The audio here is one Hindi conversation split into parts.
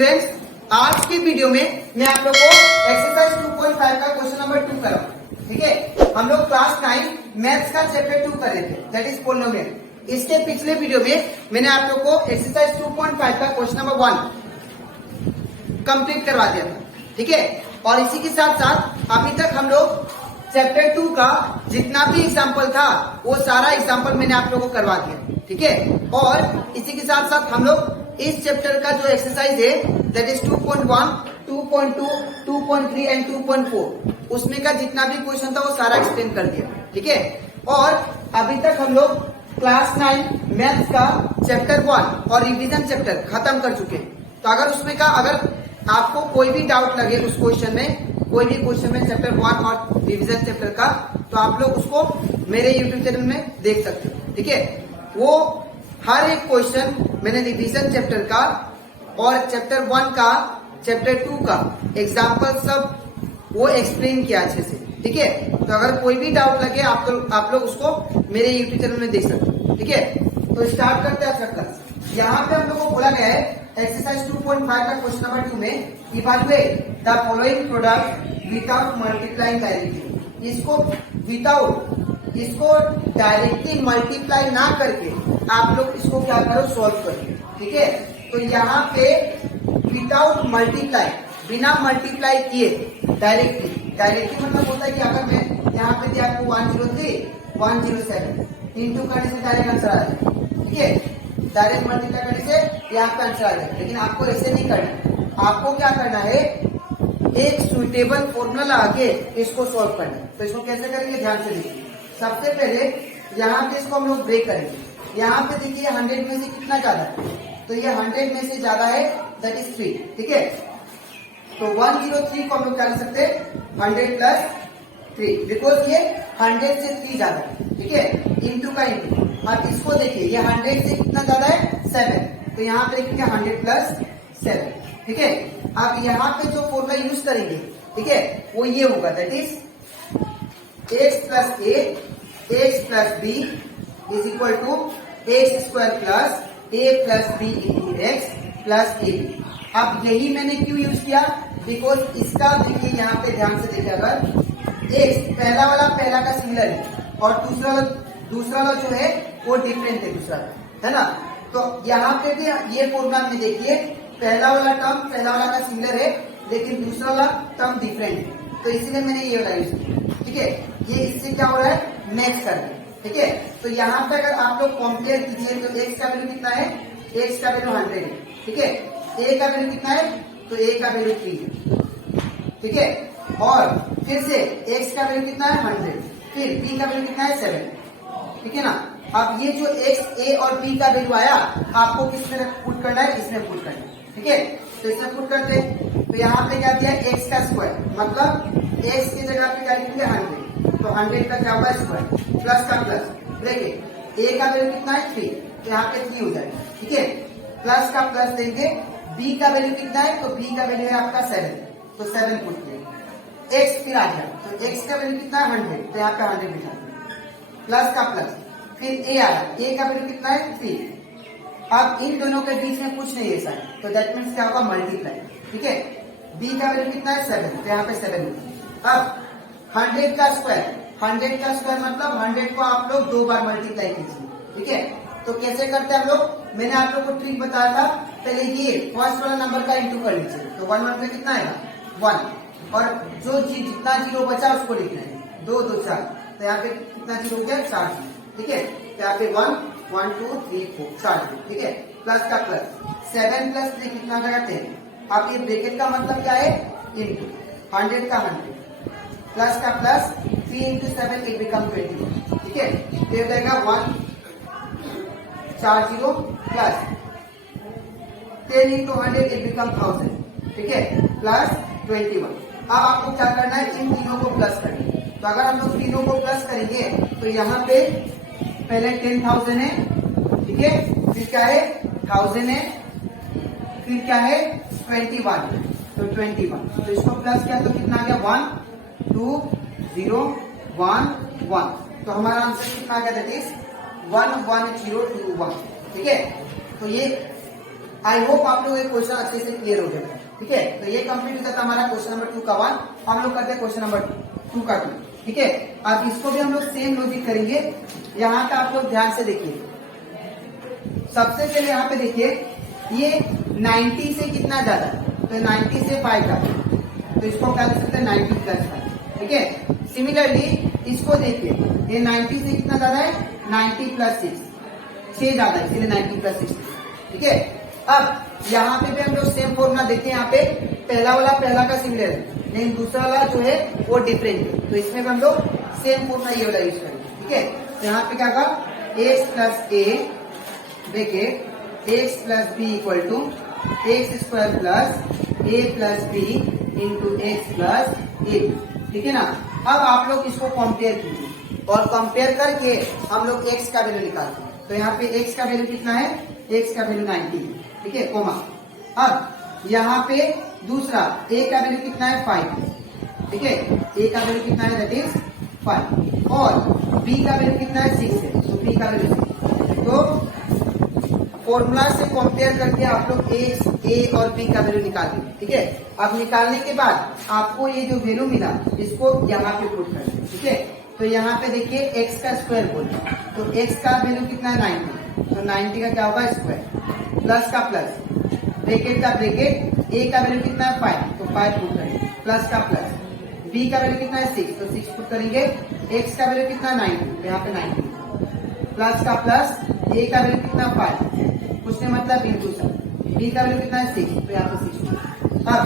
स्टूडेंट्स, आज की वीडियो में मैं आप लोग को एक्सरसाइज 2.5 का क्वेश्चन नंबर 2 कराऊंगा। ठीक है, हम लोग क्लास 9 मैथ्स का चैप्टर 2 कर रहे थे, दैट इज पोलिनोमियल। इसके पिछले वीडियो में मैंने आप लोग को एक्सरसाइज 2.5 का क्वेश्चन नंबर 1 कंप्लीट करवा दिया था। ठीक है, और इसी के साथ साथ अभी तक हम लोग चैप्टर 2 का जितना भी एग्जाम्पल था वो सारा एग्जाम्पल मैंने आप लोगों को करवा दिया। ठीक है, और इसी के साथ साथ हम लोग इस चैप्टर का जो एक्सरसाइज है दैट इज 2.1, 2.2, 2.3 एंड 2.4 उसमें का जितना भी क्वेश्चन था वो सारा एक्सप्लेन कर दिया। ठीक है, और अभी तक हम लोग क्लास 9 मैथ्स का चैप्टर 1 और रिवीजन चैप्टर खत्म कर चुके हैं। तो अगर उसमें का अगर आपको कोई भी डाउट लगे उस क्वेश्चन में, कोई भी क्वेश्चन में चैप्टर 1 और रिवीजन चैप्टर का, तो आप लोग उसको मेरे यूट्यूब चैनल में देख सकते हो। ठीक है, वो हर एक क्वेश्चन मैंने रिवीजन चैप्टर का और चैप्टर 1 का, चैप्टर 2 का एग्जाम्पल सब वो एक्सप्लेन किया अच्छे से। ठीक है, तो अगर कोई भी डाउट लगे आप लोग उसको मेरे यूट्यूब चैनल में देख सकते हो। ठीक है, तो स्टार्ट करते हैं आज क्लास। यहाँ पे हम लोग को बोला गया है एक्सरसाइज 2.5 का क्वेश्चन नंबर 2 में evaluate the following product without multiplying directly. इसको डायरेक्टली मल्टीप्लाई ना करके आप लोग इसको क्या करो, सॉल्व करो। ठीक है, तो यहाँ पे विदाउट मल्टीप्लाई, बिना मल्टीप्लाई किए डायरेक्टली मतलब होता है कि अगर मैं यहाँ पे दिया आपको 103, 107 इंटू करने से डायरेक्ट आंसर आ जाए। ठीक है, डायरेक्ट मल्टीप्लाई करने से यहाँ पे आंसर आ जाए, लेकिन आपको ऐसे नहीं करना। आपको क्या करना है, एक सुइटेबल फॉर्मूला लगा के इसको सॉल्व करना है। तो इसको कैसे करेंगे, ध्यान से देखिए। सबसे पहले यहाँ पे इसको हम लोग ब्रेक करेंगे। यहाँ पे देखिए 100 में से कितना ज्यादा है, तो ये 100 में से ज्यादा है, दैट इज 3। ठीक है, तो 103 को हम लोग क्या कर सकते हैं, 100 प्लस 3, बिकॉज ये 100 से 3 ज्यादा है। ठीक है, इंटू का इंटू। अब इसको देखिए, ये 100 से कितना ज्यादा है, 7, तो यहाँ पे लिखेंगे 100 प्लस 7। ठीक है, अब यहाँ पे जो फॉर्मूला यूज करेंगे, ठीक है, वो ये होगा, that is x plus a, x plus b is equal to x square plus a plus b into x plus a b। अब यही मैंने क्यों यूज किया, बिकॉज इसका देखिए यहाँ पे ध्यान से देखिए, अगर x पहला का सिमिलर है और दूसरा वाला जो है वो डिफरेंट है, दूसरा है ना। तो यहाँ पे भी ये फॉर्मूला में देखिए, पहला वाला का सिमिलर है लेकिन दूसरा वाला टर्म डिफरेंट है, तो इसलिए मैंने ये वाला यूज किया। ठीक है, ये इससे क्या हो रहा है, मैच कर रहा है। ठीक है, तो यहाँ पे अगर आप लोग कंपेयर कीजिए तो x का वैल्यू कितना है, x का वैल्यू 100 है। ठीक है, a का वैल्यू कितना है, तो a का वैल्यू 3 है। ठीक है, और फिर से x का वैल्यू कितना है, 100, फिर b का वैल्यू कितना है, 7। ठीक है ना। अब ये जो x, a और b का वैल्यू आया, आपको किसमें पुट करना है, इसमें पुट करना है। ठीक है, तो इसमें पुट करते हैं, तो यहाँ पे क्या दिया, x का स्क्वायर, मतलब x की जगह पे क्या लिखेंगे, 100, तो 100 का क्या होगा, स्क्वायर, प्लस का प्लस, देखिए a का वैल्यू कितना है, 3, तो यहाँ पे 3 हो जाएगा। ठीक है, प्लस का प्लस देंगे, b का वैल्यू कितना है, तो b का वैल्यू है आपका 7, तो 7 पुट देंगे। x फिर आ गया, तो x का वैल्यू कितना है, 100, तो यहाँ पे 100 बिठा देंगे, प्लस का प्लस, फिर a आया, a का वैल्यू कितना है, 3। अब इन दोनों के बीच में कुछ नहीं है सर, तो दैट मीन्स क्या होगा, मल्टीप्लाई। ठीक है, b का वैल्यू कितना है, 7, तो यहाँ पे 7 होगा। अब 100 का स्क्वायर मतलब 100 को आप लोग 2 बार मल्टीप्लाई कीजिए। ठीक है, तो कैसे करते हैं हम लोग, मैंने आप लोग को ट्रिक बताया था, पहले ये फर्स्ट वाला नंबर का इंटू कर लीजिए, तो 1 1 में कितना आएगा, 1, और जो जितना जीरो बचा उसको लिखना है, 2 2 4, तो यहाँ पे कितना जीरो हो गया, 4। ठीक है, तो यहाँ पे 1 1 2 3 4 4। ठीक है, प्लस का प्लस, 7 प्लस 3 कितना आ जाएगा, 10। अब ये ब्रैकेट का मतलब क्या है, इंटू 100 का 100, प्लस का प्लस, 3 इंटू 7 इट बिकम 21। ठीक है, तो ये जाएगा 1 4 0 प्लस 10 इंटू 100 इट बिकम 1000। ठीक है, प्लस 21। अब आपको क्या करना है, इन तीनों को प्लस करना है। तो अगर हम लोग तीनों को प्लस करेंगे तो यहाँ पे पहले 10,000 है। ठीक है, फिर क्या है, 1000 है, फिर क्या है, 21, तो 21, तो इसको प्लस किया तो कितना आ गया, 1 2 0 1 1, तो हमारा आंसर कितना आ गया, दैट इज 1 1 0 2 1। ठीक है, तो ये आई होप आप लोग ये क्वेश्चन अच्छे से क्लियर हो गया। ठीक है, तो ये कंप्लीट हो जाता हमारा क्वेश्चन नंबर 2 का 1। हम लोग करते हैं क्वेश्चन नंबर 2 का 2। ठीक है, अब इसको भी हम लोग सेम लॉजिक करेंगे। यहाँ का आप लोग ध्यान से देखिए। सबसे पहले यहाँ पे देखिए, ये 90 से कितना ज्यादा, तो 90 से 5 ज्यादा, तो इसको क्या लिख सकते हैं 90 प्लस 5। ठीक है, सिमिलरली इसको देखिए, ये 90 से कितना ज्यादा है 90 प्लस 6 ज्यादा है, इसलिए 90 प्लस 6। ठीक है, अब यहाँ पे भी हम लोग सेम फॉर्मूला देखते हैं। यहाँ पे पहला वाला पहला का सिमिलर है, लेकिन दूसरा वाला जो है वो डिफरेंट है, तो इसमें भी हम लोग सेम फॉर्मूला ये वाला यूज करेंगे। ठीक है, तो यहाँ पे क्या होगा x plus a bracket x plus b equal to x square plus a plus b into x plus a. ठीक है ना, अब आप लोग इसको कंपेयर कीजिए और कंपेयर करके हम लोग एक्स का वैल्यू निकालते हैं। तो यहाँ पे एक्स का वैल्यू कितना है, एक्स का वैल्यू 90। ठीक है, कोमा। अब यहाँ पे दूसरा ए का वैल्यू कितना है 5। ठीक है, ए का वैल्यू कितना है दैट इज 5 और बी का वैल्यू कितना है 6 है, तो बी का वैल्यू 6। तो फॉर्मूला से कंपेयर करके आप लोग ए और बी का वैल्यू निकाल देंगे। ठीक है, अब निकालने के बाद आपको ये जो वैल्यू मिला इसको यहाँ पे पुट कर देंगे। ठीक है, तो यहाँ पे देखिए एक्स का स्क्वायर बोला, तो एक्स का वैल्यू कितना है 90, तो 90 का क्या होगा स्क्वायर प्लस का प्लस ब्रैकेट का ब्रैकेट, ए का वैल्यू कितना है 5, तो 5 पुट करेंगे प्लस का प्लस, बी का वैल्यू कितना है 6, तो 6 पुट करेंगे, एक्स का वैल्यू कितना 90, तो यहाँ पे 90 प्लस का प्लस, ए का वैल्यू कितना 5, उसने मतलब इंटू सर, बी का वैल्यू कितना है 6, तो यहाँ पे 6। अब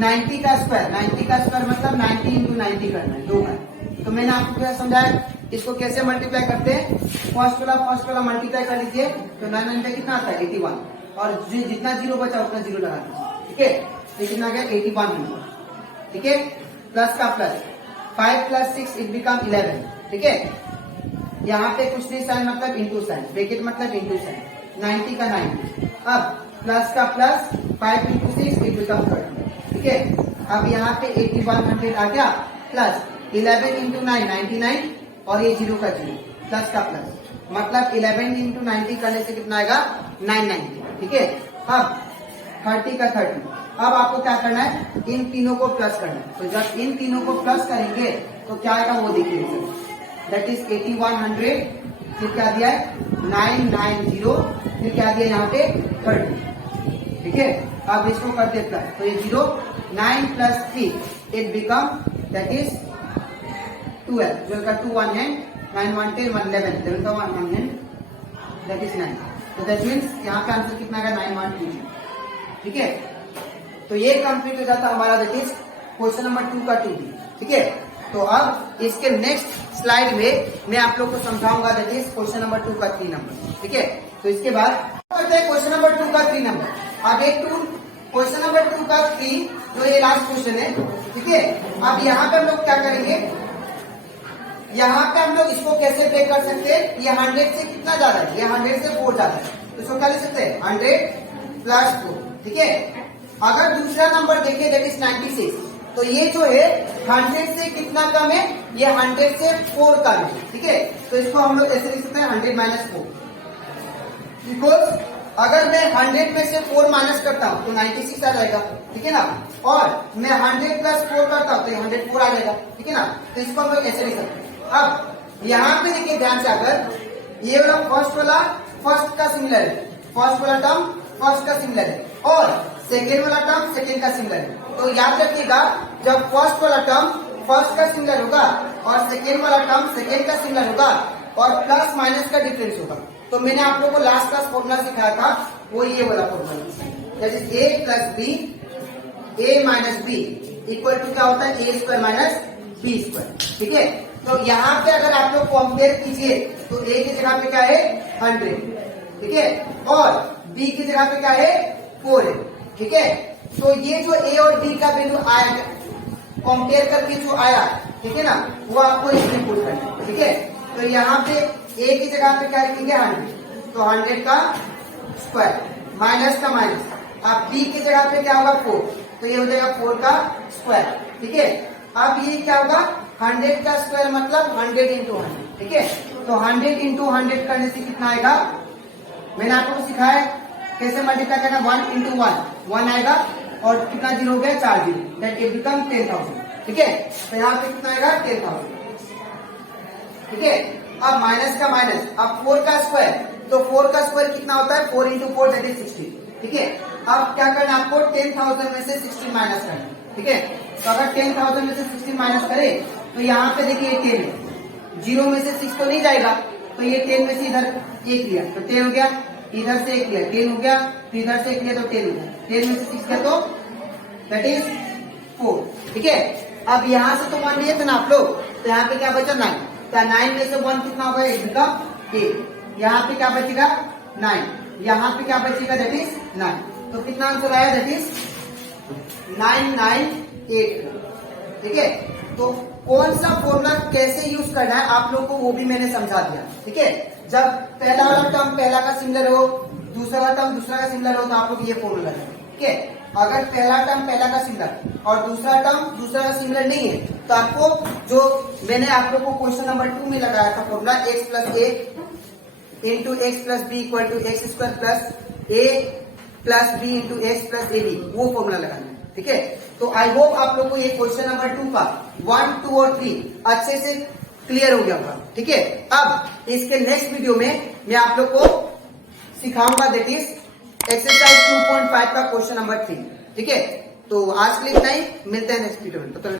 90 का स्क्वायर मतलब 90 इंटू 90 करना है, 2 का। तो मैंने आपको क्या समझाया, इसको कैसे मल्टीप्लाई करते हैं, फर्स्ट वाला मल्टीप्लाई कर लीजिए, तो 9 कितना आता है 81, और जितना जीरो बचा उतना जीरो लगा दीजिए। ठीक है, तो कितना आ गया 81। ठीक है, प्लस का प्लस 5 प्लस 6 इट बिकम 11। ठीक है, यहाँ पे कुछ नहीं साइन मतलब इंटू साइन, ब्रैकेट मतलब इंटू साइन, 90 का 90। अब प्लस का प्लस 5 इंटू 6 इट बिकम 30। ठीक है, अब यहाँ पे 8100 आ गया, प्लस 11 इंटू 9 99, और ये 0 का 0 प्लस का प्लस मतलब 11 इंटू 90 करने से कितना आएगा 990। ठीक है, अब 30 का 30। अब आपको क्या करना है, इन तीनों को प्लस करना है। तो जब इन तीनों को प्लस करेंगे तो क्या आएगा वो देखिए, दैट इज 8100, फिर क्या दिया है 990, फिर क्या दिया यहाँ पे 30। ठीक है, अब इसको करते प्लस, तो ये 0 9 plus 3 it become that is 12, 12 का 2 1 है, 9 1 10 1 11, 11 का 1 1 है, दैट इज 9। तो दैट मीन्स यहाँ का आंसर कितना आएगा 9120। ठीक है, तो ये कंप्लीट हो जाता हमारा दैट इज क्वेश्चन नंबर 2 का 2। ठीक है, तो अब इसके नेक्स्ट स्लाइड में मैं आप लोग को समझाऊंगा दैट इज क्वेश्चन नंबर 2 का 3 नंबर। ठीक है, तो इसके बाद करते हैं क्वेश्चन नंबर 2 का 3 नंबर। अब एक क्वेश्चन नंबर 2 का 3 जो ये लास्ट क्वेश्चन है। ठीक है, अब यहाँ पे हम लोग क्या करेंगे, यहाँ पे हम लोग इसको कैसे ब्रेक कर सकते हैं, ये 100 से कितना ज्यादा है, ये 100 से 4 ज्यादा है, तो इसको क्या लिख सकते हैं 100 प्लस 4। ठीक है, अगर दूसरा नंबर देखें दैट इज 96, तो ये जो है 100 से कितना कम है, ये 100 से 4 कम है। ठीक है, तो इसको हम लोग ऐसे लिख सकते हैं 100 माइनस 4, बिकॉज अगर मैं 100 में से 4 माइनस करता हूं तो 96 आ जाएगा। ठीक है ना, और मैं 100 प्लस 4 करता हूं तो 104 आ जाएगा। ठीक है ना, तो इसको हम लोग ऐसे लिख सकते हैं। अब यहाँ पे देखिए ध्यान से, अगर ये वाला फर्स्ट का सिमिलर है, फर्स्ट वाला टर्म फर्स्ट का सिमिलर है, और सेकेंड वाला टर्म सेकेंड का सिमिलर है, तो याद रखिएगा जब फर्स्ट वाला टर्म फर्स्ट का सिमिलर होगा और सेकेंड वाला टर्म सेकेंड का सिमिलर होगा और प्लस माइनस का डिफरेंस होगा, तो मैंने आप लोगों को लास्ट क्लास फॉर्मूला सिखाया था, वो ये वाला formula, that is a plus b, a minus b equal to क्या होता है a square minus b square. ठीक है, तो यहाँ पे अगर आप लोग कंपेयर कीजिए तो ए की जगह पे क्या है 100, ठीक है, और बी की जगह पे क्या है 4 है। ठीक है, तो ये जो ए और बी का वैल्यू आया कंपेयर करके जो आया, ठीक है ना, वो आपको इसमें पुट करना है। ठीक है, तो यहाँ पे ए की जगह पे क्या लिखेंगे 100, तो 100 का स्क्वायर माइनस का माइनस, अब बी की जगह पे क्या होगा 4, तो ये हो जाएगा 4 का स्क्वायर। ठीक है, अब ये क्या होगा 100 का स्क्वायर मतलब 100 इंटू 100। ठीक है, तो 100 इंटू 100 करने से कितना आएगा, मैंने आपको सिखाया कैसे मल्टीप्लाई करना, 1 इंटू 1 आएगा और कितना जीरो हो गया, 4 जीरो, दैट इट बिकम 10,000। ठीक है, तो यहाँ पे कितना आएगा, 10,000। ठीक है, अब माइनस का माइनस, अब 4 का स्क्वायर, तो 4 का स्क्वायर कितना होता है, 4 इंटू 4 दैट इज 16। ठीक है, अब क्या करना है आपको, 10,000 में से 16 माइनस करना। ठीक है, तो अगर 10,000 में से 16 माइनस करें तो यहाँ पे देखिए 10 है, जीरो में से 6 तो नहीं जाएगा, तो ये 10 में से इधर 1 लिया तो 10 हो गया, इधर से 1 लिया 10 हो गया, फिर इधर से 1 लिया तो 10 हो गया, 10 में से 6 गया तो दैट इज 4। ठीक है, अब यहाँ से तो मान लिए थे ना आप लोग, तो यहाँ पे क्या बचा, 9, तो 9 में से 1 कितना होगा, 1 बिकम 8, यहाँ पे क्या बचेगा 9, यहाँ पे क्या बचेगा दैट इज 9, तो कितना आंसर आया, दैट इज 998। ठीक है, तो कौन सा फॉर्मूला कैसे यूज करना है आप लोग को वो भी मैंने समझा दिया। ठीक है, जब पहला वाला टर्म पहला का सिमिलर हो, दूसरा वाला टर्म दूसरा का सिमिलर हो, तो आप लोग ये फॉर्मूला लगाएं। ठीक है, अगर पहला टर्म पहला का सिमिलर और दूसरा टर्म दूसरा का सिमिलर नहीं है, तो आपको जो मैंने आप लोग को क्वेश्चन नंबर 2 में लगाया था formula, x plus a into x plus b equal to x square plus a plus b into x plus a b, वो फॉर्मूला लगाना है। ठीक है, तो आई होप आप लोग को ये क्वेश्चन नंबर 2 का 1, 2 और 3 अच्छे से क्लियर हो गया होगा। ठीक है, अब इसके नेक्स्ट वीडियो में मैं आप लोग को सिखाऊंगा दैट इज एक्सरसाइज 2.5 का क्वेश्चन नंबर 3। ठीक है, तो आज के लिए इतना ही, मिलते हैं नेक्स्ट वीडियो में। तो